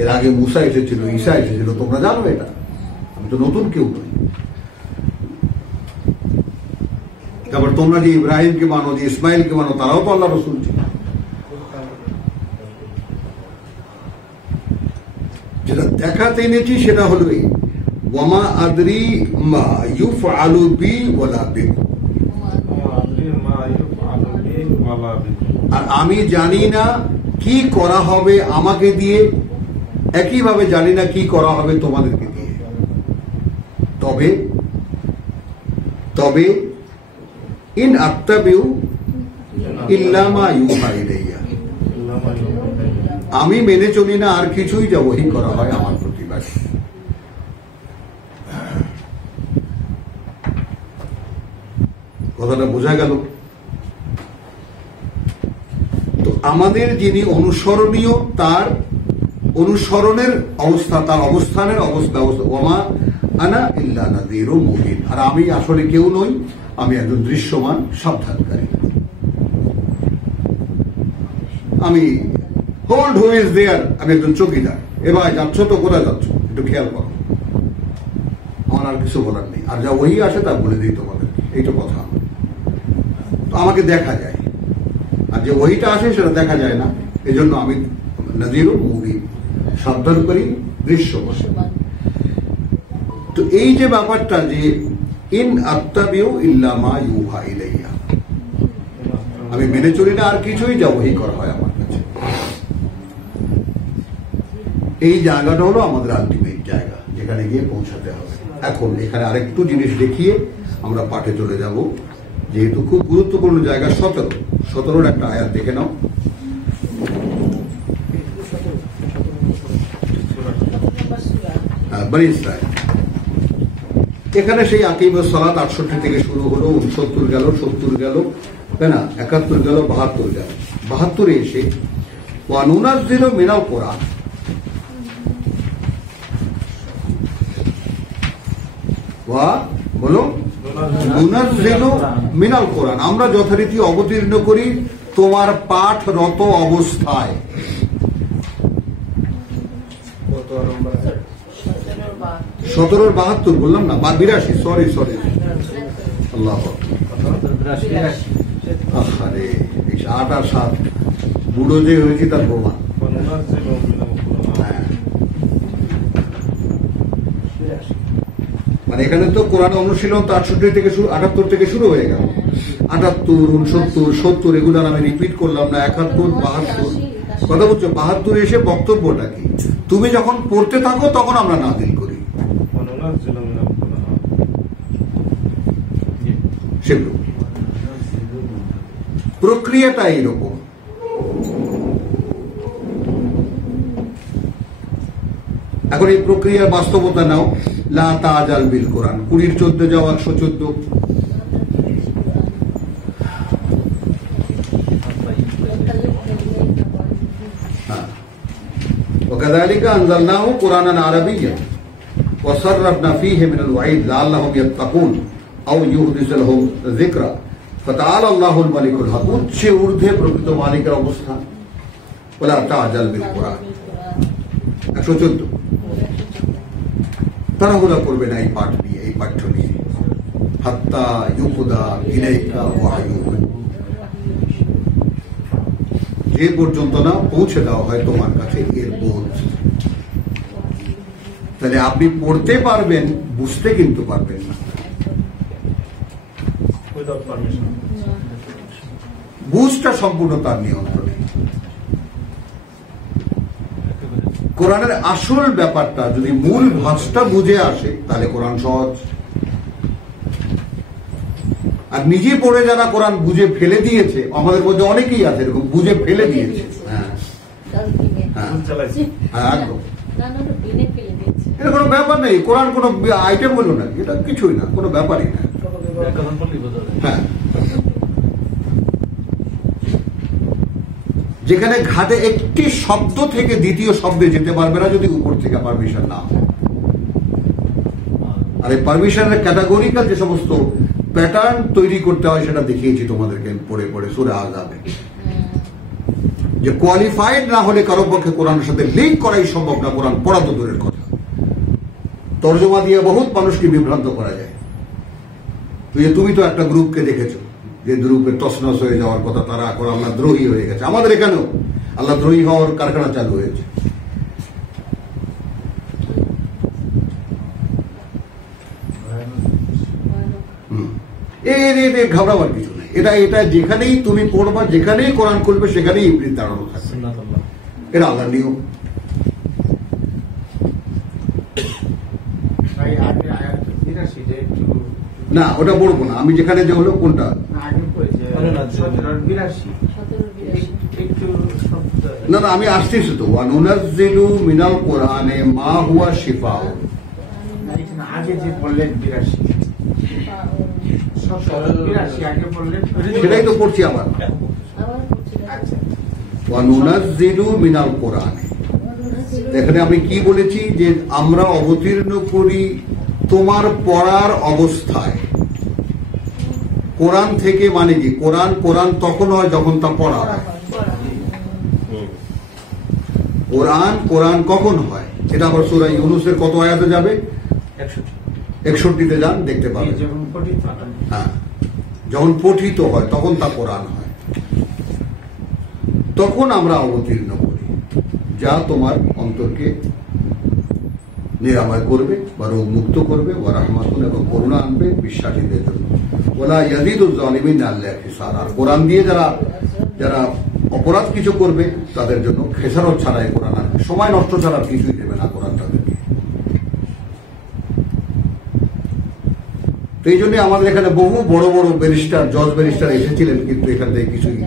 এর আগে মুসা এসেছিল, ঈসা এসেছিল, তোমরা জানো এটা, আমি তো নতুন কেউ নই। তারপর তোমরা যে ইব্রাহিমকে মানো, যে ইসমাইলকে মানো, তারাও তো আল্লাহ রসুল ছিল। যেটা দেখাতে এনেছি সেটা হলো এই, ওয়ামা আদরি মা ইউফআলু বি ওয়ালা বিকুম, আর আমি জানি না কি করা হবে আমাকে দিয়ে, একইভাবে জানি না কি করা হবে তোমাদেরকে দিয়ে। তবে তবে ইন আত্তাবিউ ইল্লা মা ইউহা ইলাইয়া, আমি মেনে চলি না আর কিছুই যা ওহী করা হয় আমার প্রতি। ব্যাস, কথাটা বোঝা গেল? তো আমাদের যিনি অনুসরণীয় তার অনুসরণের অবস্থা, তার অবস্থানের অবস্থা, ওয়ামা আনা ইল্লা নাযীরুম মুবিন, আর আমি আসলে কেউ নই, আমি একজন দৃশ্যমান সাবধানকারী। আমি হোল্ড হু ইজ দেয়ার, আমি একজন চৌকিদার। এবার যাচ্ছ তো, কোথায় যাচ্ছ একটু খেয়াল করো, আমার আর কিছু বলার নেই। আর যা ওই আসে তা বলে দিই তোমাদের, এই তো কথা। তো আমাকে দেখা যায়, আর যে ওইটা আসে সেটা দেখা যায় না, এই জন্য আমি নাযীরুম মুবিন, সাবধান করি, দৃশ্যমান। তো এই যে ব্যাপারটা যে ইন আত্তাবিউ ইল্লা মা ইউহা ইলাইয়া, আমি মেনে চলি না আর কিছুই যা ওহী করা হয় আমার কাছে, এই জায়গাটা হলো আমাদের আলটিমেট জায়গা, যেখানে গিয়ে পৌঁছাতে হবে। এখন এখানে আরেকটু জিনিস দেখিয়ে আমরা পাঠে চলে যাব, যেহেতু খুব গুরুত্বপূর্ণ জায়গা। 17 একটা আয়াত দেখে নাও। বনী ইসরাঈল, এখানে সেই আকিমুস সালাত 68 থেকে শুরু হলো, 69 গেল, 70 গেল, তাই না, 71 গেল, 72 গেল। 72-এ এসে ওয়া নুনাজ্জিলু মিনাল কোরআন, ওয়া বলো নুনাজ্জিলু মিনাল কোরআন, আমরা যথারীতি অবতীর্ণ করি তোমার পাঠরত অবস্থায়। 17-72 বললাম না, 82, সরি আল্লাহ, আরে 8 আর 7 বুড়ো যে হয়েছি তার প্রমাণ। মানে এখানে তো কোরআন অনুশীলন তো 68 থেকে শুরু, 78 থেকে শুরু হয়ে গেল। 78, 69, 70 এগুলো আমি রিপিট করলাম না, 71, 72 কথা বলছো। 72 এসে বক্তব্যটা কি, তুমি যখন পড়তে থাকো তখন আমরা নাযিল করি সেগুলো। প্রক্রিয়াটা এইরকম। এখন এই প্রক্রিয়ার বাস্তবতা নাও, লা তাজাল বিল কোরআন, 20-14 যাও, 114। وكذلك أنزلناه قرآنا عربيا وصرفنا فيه من الوعيد لعلهم يتقون أو يحدث لهم ذكرى فتعالى الله الملك الحق উচ্চে ঊর্ধ্বে প্রকৃত মালিকের অবস্থান ولا تعجل بالقرآن 114 তাড়াহুড়া করবে না এই পাঠ নিয়ে, এই পাঠ্য নিয়ে। হাত্তা ইউকুদা ইলাইকা ওয়াহয়ুহু, যে পর্যন্ত না পৌঁছে দেওয়া হয় তোমার কাছে এর বোধ। তাহলে আপনি পড়তে পারবেন, বুঝতে কিন্তু পারবেন না। বুঝটা সম্পূর্ণ তার নিয়ন্ত্রণে। কোরআনের আসল ব্যাপারটা যদি মূল ভাষটা বুঝে আসে তাহলে কোরআন সহজ। আর নিজে পড়ে যারা কোরআন বুঝে ফেলে দিয়েছে, আমাদের মধ্যে অনেকেই আছে এরকম বুঝে ফেলে দিয়েছে। এটা কোনো ব্যাপার নেই, কোরআন কোনো আইটেম হলো না, এটা কিছুই না, কোনো ব্যাপারই না। হ্যাঁ, যেখানে ঘাটে একটি শব্দ থেকে দ্বিতীয় শব্দে যেতে পারবে না যদি উপর থেকে পারমিশন না হয়। আর এই পারমিশনের ক্যাটাগরিক্যাল যে সমস্ত প্যাটার্ন তৈরি করতে হয় সেটা দেখিয়েছি তোমাদেরকে পড়ে পড়ে সূরা আযাবে, যে কোয়ালিফাইড না হলে কারো পক্ষে কোরআনের সাথে লিঙ্ক করাই সম্ভব না, কোরআন পড়া তো দূরের কথা। তর্জমা দিয়ে বহুত মানুষকে বিভ্রান্ত করা যায়। তুমি তো একটা গ্রুপকে দেখেছো যে গ্রুপের তছনছ হয়ে যাওয়ার কথা, তারা এখন আল্লাহ দ্রোহী হয়ে গেছে। আমাদের এখানেও আল্লাহ দ্রোহী হওয়ার কারখানা চালু হয়েছে। এর ঘাবড়াবার কিছু নেই। এটা যেখানেই তুমি পড়বা, যেখানেই কোরআন খুলবে সেখানেই ইবলিস দাঁড়ানো থাকবে। এটা আল্লাহর নিয়ম। না, ওটা পড়বো না আমি। যেখানে যে হলো কোনটা, না না আমি আসতেছি তো। ওয়ানুনাজ্জিলু মিনাল কোরআনে মা হুয়া শিফাউ, আগে যে বললেন 82 সেটাই তো পড়ছি আবার। ওয়ানুনাজ্জিলু মিনাল কোরআনে, এখানে আমি কি বলেছি যে আমরা অবতীর্ণ করি তোমার পড়ার অবস্থায় কোরআন থেকে। মানে কি, কোরআন তখন হয় যখন তা পড়া হয়। কোরআন কখন হয় এটা আবার সূরা ইউনূসের কত আয়াতে যাবে? 61-তে যান, দেখতে পাবেন। হ্যাঁ, যখন পঠিত হয় তখন তা কোরআন হয়, তখন আমরা অবতীর্ণ করি যা তোমার অন্তরকে নিরাময় করবে বা রোগ মুক্ত করবে, ওয়া রাহমাতুন, এবং করুণা আনবে বিশ্বাসীদের জন্য। ওয়ালা ইয়াজিদুজ জালিমিনা ইল্লা খিসারা। আর কোরআন দিয়ে যারা অপরাধ কিছু করবে তাদের জন্য খেসারত ছাড়াই কোরআন আনবে, সময় নষ্ট ছাড়া কিছুই দেবে না কোরআন তাদেরকে। তো এই জন্য আমাদের এখানে বহু বড় বড় ব্যারিস্টার, জজ ব্যারিস্টার এসেছিলেন, কিন্তু এখান থেকে কিছুই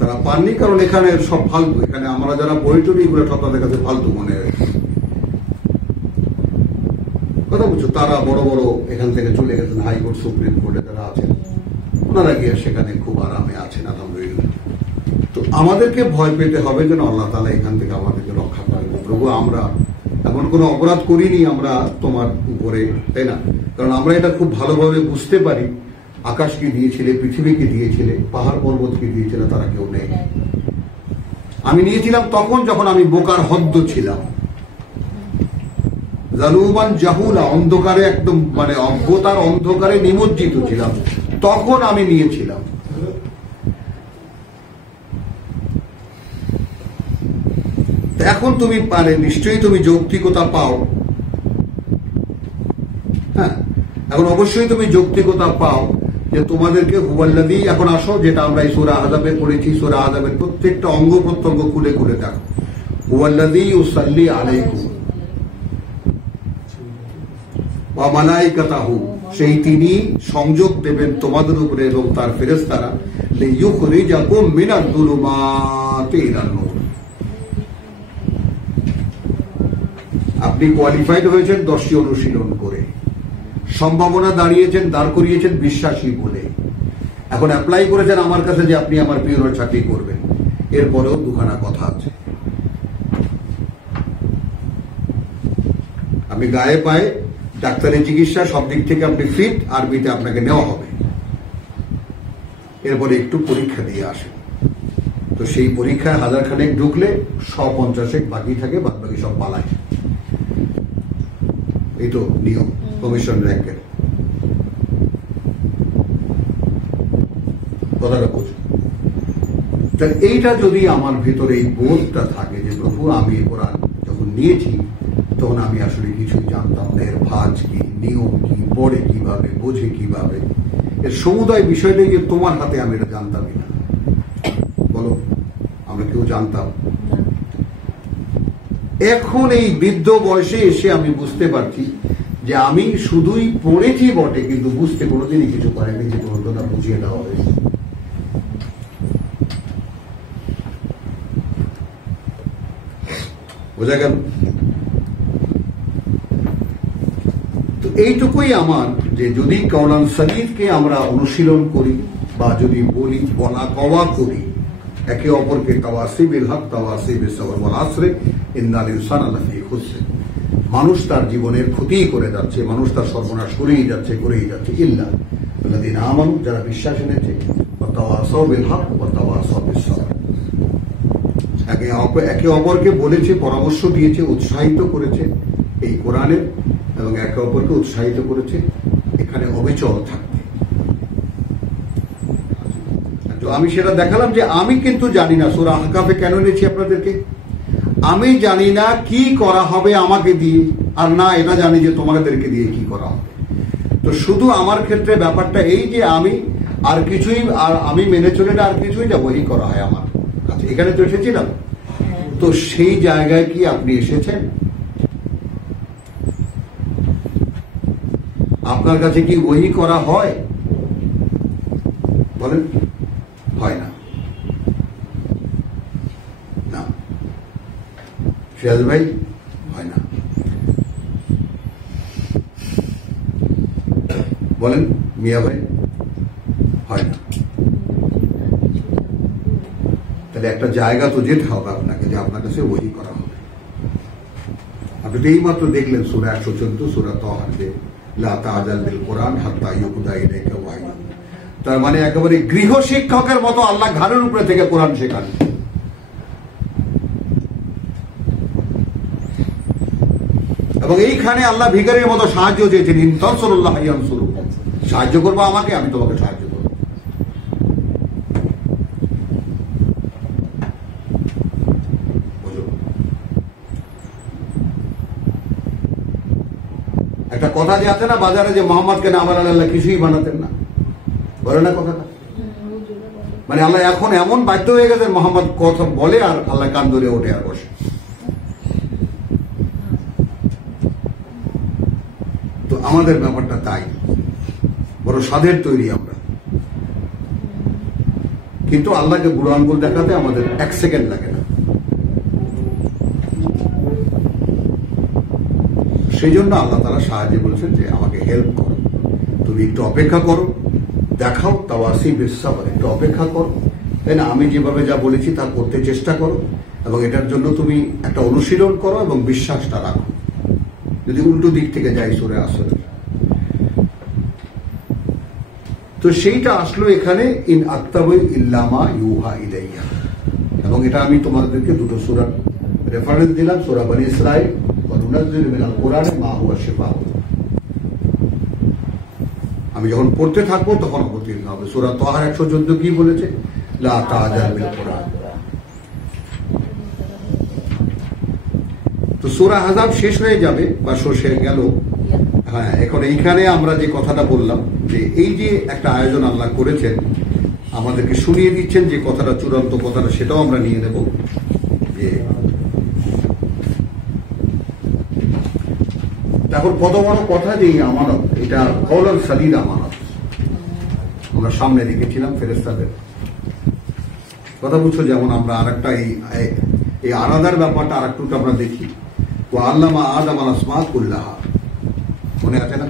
তারা পাননি, কারণ এখানে সব ফালতু। এখানে আমরা যারা বই টরি এগুলো সব তাদের কাছে ফালতু মনে হয়। কথা বলছো, তারা বড় বড় এখান থেকে চলে গেছেন হাইকোর্ট, সুপ্রিম কোর্টে যারা আছেন, ওনারা গিয়ে সেখানে খুব আরামে আছেন আলহামদুলিল্লাহ। তো আমাদেরকে ভয় পেতে হবে যেন আল্লাহ তাআলা এখান থেকে আমাদেরকে রক্ষা করেন। প্রভু, আমরা এমন কোনো অপরাধ করিনি আমরা তোমার উপরে, তাই না? কারণ আমরা এটা খুব ভালোভাবে বুঝতে পারি, আকাশকে দিয়েছিলে, পৃথিবীকে দিয়েছিলে, পাহাড় পর্বতকে দিয়েছিলে, তারা কেউ নেই। আমি নিয়েছিলাম তখন যখন আমি বোকার হদ্দ ছিলাম, জালুমান জাহুলা, অন্ধকারে একদম মানে অজ্ঞতার অন্ধকারে নিমজ্জিত ছিলাম, তখন আমি নিয়েছিলাম। এখন তুমি মানে নিশ্চয়ই তুমি যৌক্তিকতা পাও। হ্যাঁ, এখন অবশ্যই তুমি যৌক্তিকতা পাও যে তোমাদেরকে হুয়াল্লাযী, এখন আসো যেটা আমরা এই সূরা আযাবে পড়েছি, সূরা আযাবের প্রত্যেকটা অঙ্গ প্রত্যঙ্গ খুলে খুলে দেখো। হুয়াল্লাযী ইউসাল্লি আলাইকুম ওয়া মালাইকাতাহু, সেই তিনি সংযোগ দেবেন তোমাদের উপরে এবং তার ফেরেশতারা, লিইউখরিজাকুম মিনাদ যুলুমাতি ইলান নূর। আপনি কোয়ালিফাইড হয়েছেন 10টি অনুশীলন করে, সম্ভাবনা দাঁড় করিয়েছেন বিশ্বাসী বলে, এখন অ্যাপ্লাই করেছেন আমার কাছে যে আপনি আমার পিওর চাকরি করবেন। এরপরেও দুখানা কথা আছে। আপনি গায়ে পায়ে ডাক্তারের চিকিৎসা সব দিক থেকে আপনি ফিট, আরবিতে আপনাকে নেওয়া হবে, এরপরে একটু পরীক্ষা দিয়ে আসেন। তো সেই পরীক্ষায় 1000 খানেক ঢুকলে 150 বাকি থাকে, বাদ বাকি সব পালায়। এই তো নিয়ম কমিশন র্যাঙ্কের। কথাটা বুঝুন। এইটা যদি আমার ভিতরে এই বোধটা থাকে যে প্রভু আমি কোরআন যখন নিয়েছি তখন আমি আসলে কিছুই জানতাম না, এর ভাজ কি, নিয়ম কি, পড়ে কিভাবে, বোঝে কিভাবে, এর সমুদায় বিষয়টাই যে তোমার হাতে, আমি এটা জানতামই না। বলো, আমরা কেউ জানতাম? এখন এই বৃদ্ধ বয়সে এসে আমি বুঝতে পারছি যে আমি শুধুই পড়েছি বটে, কিন্তু বুঝতে কোনোদিনই কিছু পারিনি, যে কোনোটা বুঝিয়ে দেওয়া হয়েছে। বোঝা গেল? তো এইটুকুই আমার, যে যদি কওলান সাদীদকে আমরা অনুশীলন করি বা যদি বলি, বলা কওয়া করি, একে অপরকে তাওয়াসিবিল হক তাওয়াসিবিস সবর ওয়াল আসরে ইন্নাল ইনসানা লাফি খুসর। মানুষ তার জীবনের ক্ষতি করে যাচ্ছে, মানুষ তার সর্বনাশ করেই যাচ্ছে ইল্লা আল্লাযীনা আমানু, যারা বিশ্বাস এনেছে, ওয়া তাওয়াসাউ বিল হক ওয়া তাওয়াসাউ বিস সবর। একে অপরকে বলেছে, পরামর্শ দিয়েছে, উৎসাহিত করেছে এই কোরআনের, এবং একে অপরকে উৎসাহিত করেছে এখানে অবিচল থাকতে। তো আমি সেটা দেখালাম যে আমি কিন্তু জানি না সূরা আহকাফে কেন এনেছি আপনাদেরকে, আমি জানি না কি করা হবে আমাকে দিয়ে, আর না এটা জানি যে তোমাদেরকে দিয়ে কি করা হবে। তো শুধু আমার ক্ষেত্রে ব্যাপারটা এই যে আমি আর কিছুই, আর আমি মেনে চলে না, আর কিছুই না ওই করা হয় আমার কাছে। এখানে তো এসেছিলাম, তো সেই জায়গায় কি আপনি এসেছেন? আপনার কাছে কি ওহি করা হয়? বলেন, হয় না। না সিরাজ ভাই, হয় না। বলেন মিয়া ভাই, হয় না। তাহলে একটা জায়গা তো যেতে হবে আপনাকে, যে আপনার কাছে ওহি করা হবে। আপনি তো এইমাত্র দেখলেন সূরা 114 সূরা তাহার, যে লা তা'জাল বিল কোরআন হাত্তা ইউকদা ইলাইকা ওয়াহয়ু। তার মানে একেবারে গৃহ শিক্ষকের মতো আল্লাহ ঘরের উপরে থেকে কোরআন শেখান। এবং এইখানে আল্লাহ ভিখারীর মতো সাহায্য চেয়েছেন, ইন তানসুরুল্লাহ ইয়ানসুরুকুম, সাহায্য করবো আমাকে, আমি তোমাকে সাহায্য করবো। একটা কথা যে আছে না বাজারে, যে মোহাম্মদকে না বানালে আল্লাহ কিছুই বানাতেন না, বলে না কথাটা? মানে আল্লাহ এখন এমন বাধ্য হয়ে গেছেন, মোহাম্মদ কথা বলে আর আল্লাহ কান ধরে ওঠে আর বসে। তো আমাদের ব্যাপারটা তাই, বড় সাধের তৈরি আমরা, কিন্তু আল্লাহকে বুড়ো আঙ্গুল দেখাতে আমাদের 1 সেকেন্ড লাগে না। সেই জন্য আল্লাহ তাআলা সাহায্য বলেছেন যে আমাকে হেল্প করো, তুমি একটু অপেক্ষা করো, দেখাও তাওয়াসিবিস সবর, একটু অপেক্ষা করো, তাই না? আমি যেভাবে যা বলেছি তা করতে চেষ্টা করো, এবং এটার জন্য তুমি একটা অনুশীলন করো এবং বিশ্বাসটা রাখো। যদি উল্টো দিক থেকে যাই সূরা আসর, তো সেইটা আসলো এখানে, ইন আত্তাবু ইল্লা মা ইউহা ইলাইয়া। এবং এটা আমি তোমাদেরকে দুটো সূরার রেফারেন্স দিলাম, সূরা বনী ইসরাঈল ওয়া নুনাজ্জিলু মিনাল কুরআনি মা হুয়া শিফা। আমি যখন পড়তে থাকবো তখন অবতীর্ণ হবে। সূরা তাহার 114 কি বলেছে? লা তা'জাল বিল কুরআন। তো সূরা আহজাব শেষ হয়ে যাবে বা শেষ হয়ে গেল। হ্যাঁ, এখন এইখানে আমরা যে কথাটা বললাম, যে এই যে একটা আয়োজন আল্লাহ করেছেন, আমাদেরকে শুনিয়ে দিচ্ছেন যে কথাটা, চূড়ান্ত কথাটা, সেটাও আমরা নিয়ে নেব। যে এখন কত বড় কথা যে এই আমানত, এটা কওলান সাদীদ আমানত। আমরা সামনে রেখেছিলাম ফেরেশতাদের কথা, বুঝছো? যেমন আমরা আরেকটা এই আলাদার ব্যাপারটা আরেকটু আমরা দেখি, ওয়া আল্লামা আদম আল আসমা কুল্লাহা, মনে আছে না?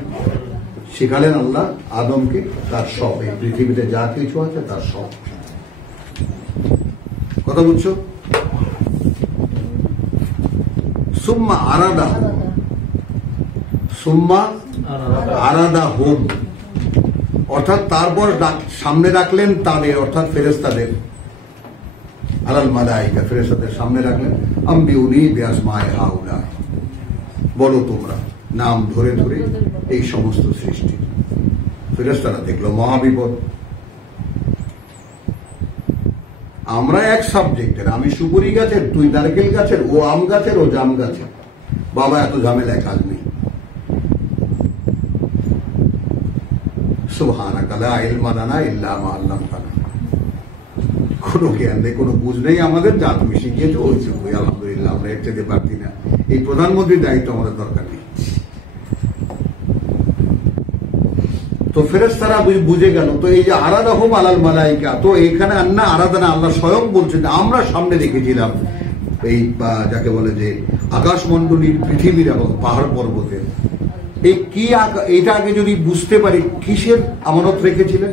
শিখালেন আল্লাহ আদমকে তার সব, এই পৃথিবীতে যা কিছু আছে তার সব। কথা বুঝছো? সুম্মা আরাদা হোম, সুম্মা আরাদা হোম, অর্থাৎ তারপর সামনে রাখলেন তাদের, অর্থাৎ ফেরেশতাদের, আলাল মালাইকা, ফেরেশতাদের সামনে রাখলেন, আম্বিউনি বিআসমায়ে হাউলা, বলো তোমরা নাম ধরে ধরে এই সমস্ত সৃষ্টি। ফেরেশতারা দেখলো মহাবিপদ। আমরা এক সাবজেক্টের, আমি সুপুরি গাছের, তুই নারকেল গাছের, ও আম গাছের, ও জাম গাছের, বাবা এত ঝামেলায় কাজ নেই। সুবহানাকা লা ইলমা লানা ইল্লা মা আল্লামতানা, কোনো জ্ঞান নেই, কোনো বুঝ নেই আমাদের, যা তুমি শিখিয়েছো ওই শিখবই, আলহামদুলিল্লাহ আমরা এর চেয়ে পারছি না। এই প্রধানমন্ত্রীর দায়িত্ব আমাদের দরকার নেই। তো ফেরেশতারা বুঝে গেল। তো এই যে আরাদাহুম আলাল মালাইকা, তো এখানে আন্না আরাধনা, আল্লাহ স্বয়ং বলছেন আমরা সামনে রেখেছিলাম এই যাকে বলে যে আকাশমণ্ডলীর, পৃথিবীর এবং পাহাড় পর্বতের। এই কি এটা আগে যদি বুঝতে পারি, কিসের আমানত রেখেছিলেন?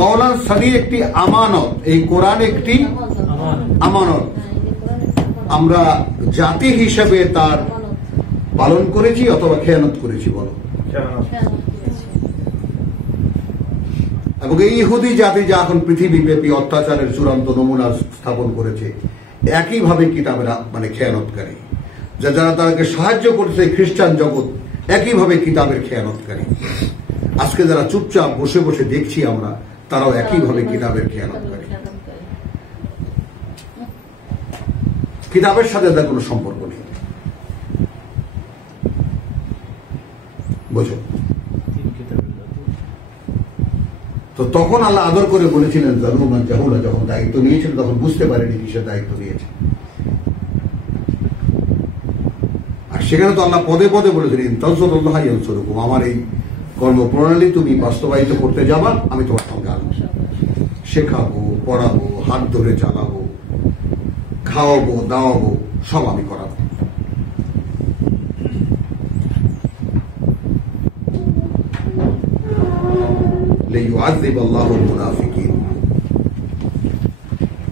কওলান সাদি একটি আমানত, এই কোরআন একটি আমানত। আমরা জাতি হিসেবে তার পালন করেছি অথবা খেয়ানত করেছি বলো? এবং এই ইহুদি জাতি যা এখন পৃথিবীব্যাপী অত্যাচারের চূড়ান্ত নমুনা স্থাপন করেছে, একইভাবে কিতাবের মানে খেয়ানতকারী, যারা তাদেরকে সাহায্য করছে খ্রিস্টান জগৎ, একইভাবে কিতাবের খেয়ানতকারী। আজকে যারা চুপচাপ বসে বসে দেখছি আমরা, তারাও একইভাবে কিতাবের খেয়ানতকারী। কিতাবের সাথে তার কোনো সম্পর্ক নেই, বুঝো? তো তখন আল্লাহ আদর করে বলেছিলেন জালুমান জাহুলা, যখন দায়িত্ব নিয়েছিল তখন বুঝতে পারেনি কিসের দায়িত্ব নিয়েছে। আর সেখানে তো আল্লাহ পদে পদে বলেছিলেন তানসুরুল্লাহ ইয়ানসুরকুম, আমার এই কর্মপ্রণালী তুমি বাস্তবায়িত করতে যাবা, আমি তোমার সঙ্গে আসবো, শেখাবো, পড়াবো, হাত ধরে চালাবো, খাওয়াবো, দাওয়াবো, সব আমি করাবো।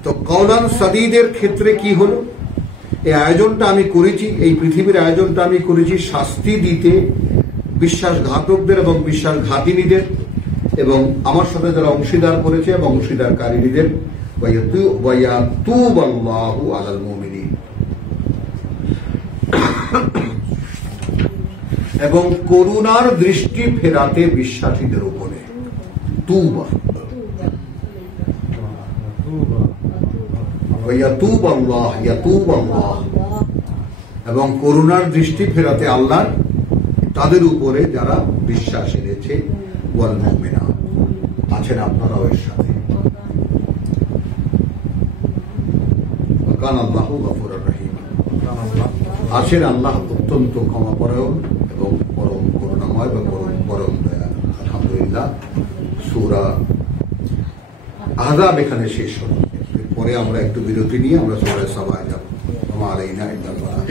তো কওলান সাদীদের ক্ষেত্রে কি হলো? এই আয়োজনটা আমি করেছি, এই পৃথিবীর আয়োজনটা আমি করেছি শাস্তি দিতে বিশ্বাসঘাতকদের এবং বিশ্বাসঘাতিনীদের, এবং আমার সাথে যারা অংশীদার করেছে এবং অংশীদারকারীদের, ওয়ায়াতুবাল্লাহু আলাল মুমিনিন, এবং করুণার দৃষ্টি ফেরাতে বিশ্বাসীদের উপরে। তুবা ওয়ায়াতুবাল্লাহ, ইয়াতুবাল্লাহ, এবং করুণার দৃষ্টি ফেরাতে আল্লাহ তাদের উপরে যারা বিশ্বাস এনেছে। ওয়াল মুমিনাত, আছেন আপনারাও এর সাথে। কান আল্লাহু গফুরুর রহিম, আছেন আল্লাহ অত্যন্ত ক্ষমাপরায়ণ এবং পরম করুণাময় বা পরম দয়ালু। আলহামদুলিল্লাহ, সূরা আহজাব এখানে শেষ হলো। পরে আমরা একটু বিরতি নিয়ে আমরা সূরা সাবা যাব। ওয়া আলাইনা ইল্লাল বালাগ।